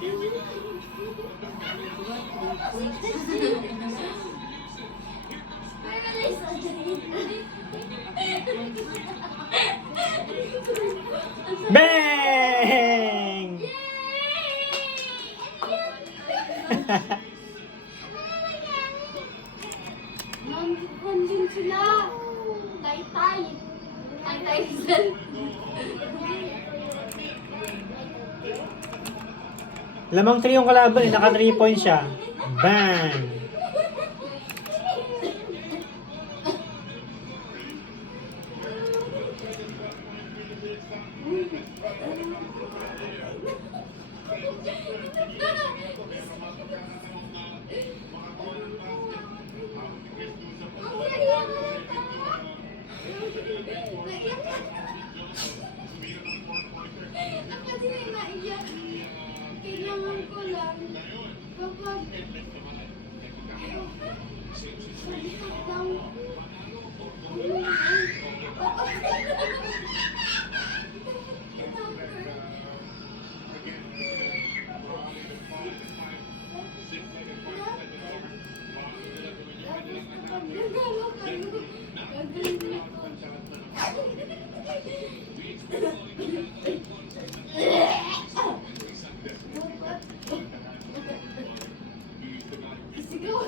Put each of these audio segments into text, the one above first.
Bang! Nandun sila. Tay-tay. Tay-tay sila. Lamang 3 yung kalaban, naka 3 points siya. Bang! Kasi may maiyak. Kailangan ko lang kapag sabihan daw. Tapos kapag nagagawa kayo, gagawin ko. Sigaw.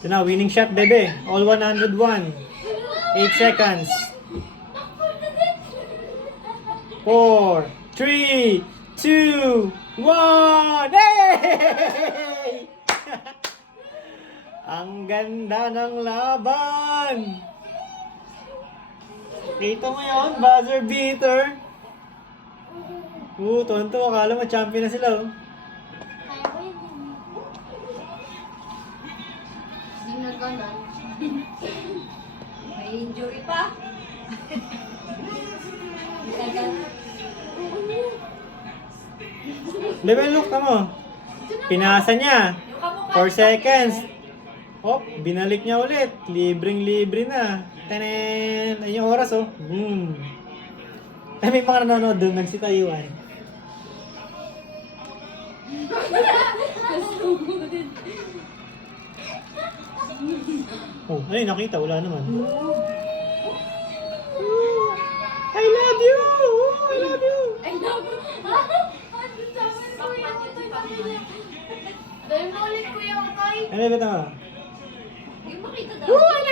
Ito na, winning shot, bebe. All 101. 8 seconds. 4, 3, 2, 1. Hey! Ang ganda ng laban. Kita mo yun, buzzer beater. Tonto, akala mo champion na sila. Oh. Kaya ko yun. Hindi na ganun. May injury pa. Level look mo. Pinasa niya. 4 seconds. Hop, binalik niya ulit. Libreng-libre na. Tenen! Ayun yung oras oh. Boom. Ay, may mga nanonood doon. Nagsitayuan. Oh, ay, nakita. Wala naman. I love you! Oh, I love you! I love you. Dahil mo ulit kuya Otoy. Ano ba ito? Hindi makita daw. Oh, I